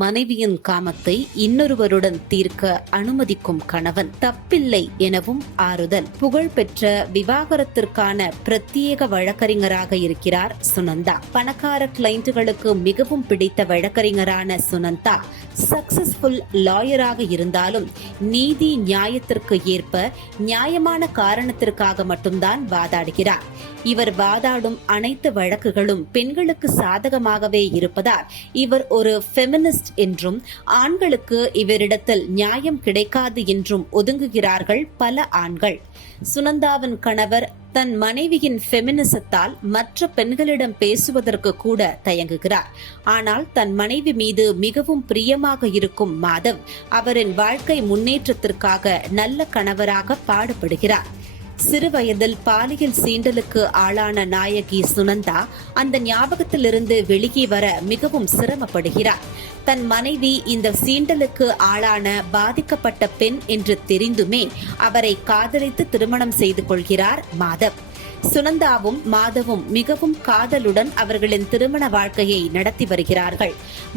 மனைவியின் காமத்தை இன்னொருவருடன் தீர்க்க அனுமதிக்கும் கணவன் தப்பில்லை எனவும் ஆறுதல். புகழ்பெற்ற விவாகரத்திற்கான பிரத்யேக வழக்கறிஞராக இருக்கிறார் சுனந்தா. பணக்கார கிளைண்ட்டுகளுக்கு மிகவும் பிடித்த வழக்கறிஞரான சுனந்தா சக்சஸ்ஃபுல் லாயராக இருந்தாலும் நீதி நியாயத்திற்கு ஏற்ப நியாயமான காரணத்திற்காக மட்டும்தான் வாதாடுகிறார். இவர் வாதாடும் அனைத்து வழக்குகளும் பெண்களுக்கு சாதகமாகவே இருப்பதால் இவர் ஒரு ஃபெமினிஸ்ட் என்றும் ஆண்களுக்கு இவரிடத்தில் நியாயம் கிடைக்காது என்றும் ஒதுங்குகிறார்கள் பல ஆண்கள். சுனந்தாவின் கணவர் தன் மனைவியின் ஃபெமினிசத்தால் மற்ற பெண்களிடம் பேசுவதற்கு கூட தயங்குகிறார். ஆனால் தன் மனைவி மீது மிகவும் பிரியமாக இருக்கும் மாதவ் அவரின் வாழ்க்கை முன்னேற்றத்திற்காக நல்ல கணவராக பாடுபடுகிறார். சிறுவயதில் பாலியல் சீண்டலுக்கு ஆளான நாயகி சுனந்தா அந்த ஞாபகத்திலிருந்து வெளியே வர மிகவும் சிரமப்படுகிறார். தன் மனைவி இந்த சீண்டலுக்கு ஆளான பாதிக்கப்பட்ட பெண் என்று தெரிந்துமே அவரை காதலித்து திருமணம் செய்து கொள்கிறார் மாதவ். சுனந்தாவும் மாதவும் மிகவும் காதலுடன் அவர்களின் திருமண வாழ்க்கையை நடத்தி வருகிறார்கள்.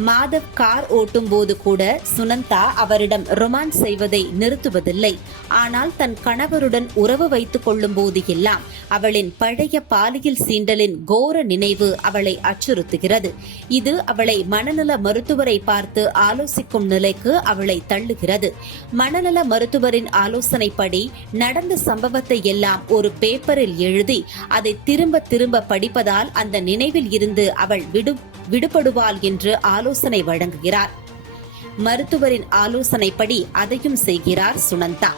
மாதவ் கார் ஓட்டும் போது கூட சுனந்தா அவரிடம் ரொமான்ஸ் செய்வதை நிறுத்துவதில்லை. ஆனால் தன் கணவருடன் உறவு வைத்துக் கொள்ளும் போது எல்லாம் அவளின் பழைய பாலியல் சீண்டலின் கோர நினைவு அவளை அச்சுறுத்துகிறது. இது அவளை மனநல மருத்துவரை பார்த்து ஆலோசிக்கும் நிலைக்கு அவளை தள்ளுகிறது. மனநல மருத்துவரின் ஆலோசனைப்படி நடந்த சம்பவத்தை எல்லாம் ஒரு பேப்பரில் எழுதி அதை திரும்ப திரும்ப படிப்பதால் அந்த நினைவில் இருந்து அவள் விடு விடுபடுவாள் என்று ஆலோசனை வழங்குகிறார். மருத்துவரின் ஆலோசனைப்படி அதையும் செய்கிறார் சுனந்தா.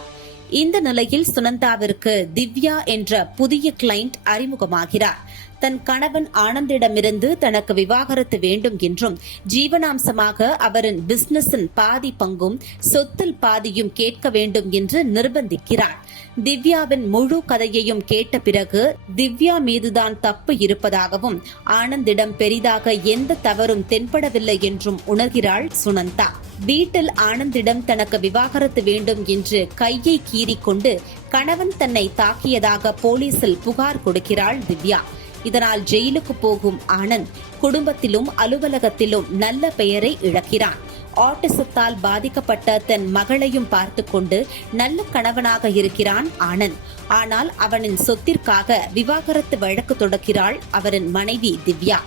இந்த நிலையில் சுனந்தாவிற்கு திவ்யா என்ற புதிய கிளைண்ட் அறிமுகமாகிறார். தன் கணவன் ஆனந்திடமிருந்து தனக்கு விவாகரத்து வேண்டும் என்றும் ஜீவனாம்சமாக அவரின் பிசினஸின் பாதி பங்கும் சொத்தில் பாதியும் கேட்க வேண்டும் என்று நிர்பந்திக்கிறார். திவ்யாவின் முழு கதையையும் கேட்ட பிறகு திவ்யா மீதுதான் தப்பு இருப்பதாகவும் ஆனந்திடம் பெரிதாக எந்த தவறும் தென்படவில்லை என்றும் உணர்கிறாள் சுனந்தா. வீட்டில் ஆனந்திடம் தனக்கு விவாகரத்து வேண்டும் என்று கையை கீறிக்கொண்டு கணவன் தன்னை தாக்கியதாக போலீசில் புகார் கொடுக்கிறாள் திவ்யா. இதனால் ஜெயிலுக்கு போகும் ஆனந்த் குடும்பத்திலும் அலுவலகத்திலும் நல்ல பெயரை இழக்கிறான். ஆட்டிசத்தால் பாதிக்கப்பட்ட தன் மகளையும் பார்த்து கொண்டு நல்ல கணவனாக இருக்கிறான் ஆனந்த். ஆனால் அவனின் சொத்திற்காக விவாகரத்து வழக்கு தொடக்கிறாள் அவரின் மனைவி திவ்யா.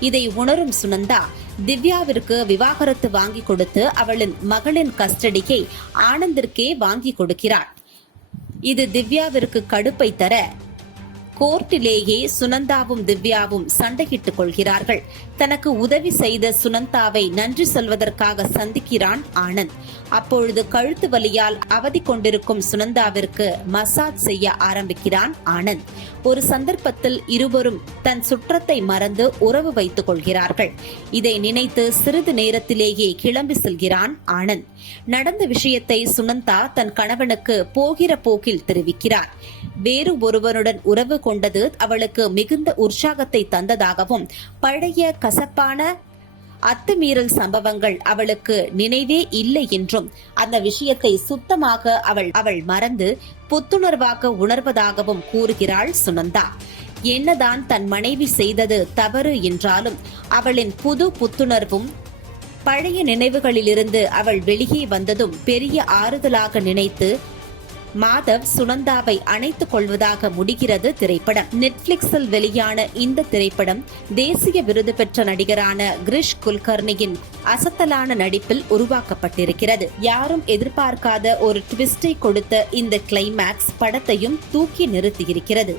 இதை உணரும் சுனந்தா திவ்யாவிற்கு விவாகரத்து வாங்கி கொடுத்து அவளின் மகளின் கஸ்டடியை ஆனந்திற்கே வாங்கி கொடுக்கிறான் இது திவ்யாவிற்கு கடுப்பை தர கோர்ட்டிலேயே சுனந்தாவும் திவ்யாவும் சண்டையிட்டுக் கொள்கிறார்கள். தனக்கு உதவி செய்த சுனந்தாவை நன்றி சொல்வதற்காக சந்திக்கிறான் ஆனந்த். அப்பொழுது கழுத்து வலியால் அவதி கொண்டிருக்கும் சுனந்தாவிற்கு மசாஜ் செய்ய ஆரம்பிக்கிறான் ஆனந்த். ஒரு சந்தர்ப்பத்தில் இருவரும் தன் சுற்றத்தை மறந்து உறவு வைத்துக் கொள்கிறார்கள். இதை நினைத்து சிறிது நேரத்திலேயே கிளம்பி செல்கிறான் ஆனந்த். நடந்த விஷயத்தை சுனந்தா தன் கணவனுக்கு போகிற போக்கில் தெரிவிக்கிறார். வேறு ஒருவனுடன் உறவு கொண்டது அவளுக்கு மிகுந்த உற்சாகத்தை தந்ததாகவும் பழைய கசப்பான அத்துமீறல் சம்பவங்கள் அவளுக்கு நினைவே இல்லை என்றும் அந்த விஷயத்தை சுத்தமாக அவள் அவள் மறந்து புத்துணர்வாக உணர்வதாகவும் கூறுகிறாள் சுனந்தா என்னதான் தன் மனைவி செய்தது தவறு என்றாலும் அவளின் புது புத்துணர்வும் பழைய நினைவுகளிலிருந்து அவள் வெளியே வந்ததும் பெரிய ஆறுதலாக நினைத்து மாதவ் சுனந்தாவை அணைத்துக் கொள்வதாக முடிகிறது திரைப்படம். நெட்ஃபிளிக்ஸில் வெளியான இந்த திரைப்படம் தேசிய விருது பெற்ற நடிகரான கிரிஷ் குல்கர்னியின் அசத்தலான நடிப்பில் உருவாக்கப்பட்டிருக்கிறது. யாரும் எதிர்பார்க்காத ஒரு ட்விஸ்டை கொடுத்த இந்த கிளைமேக்ஸ் படத்தையும் தூக்கி நிறுத்தியிருக்கிறது.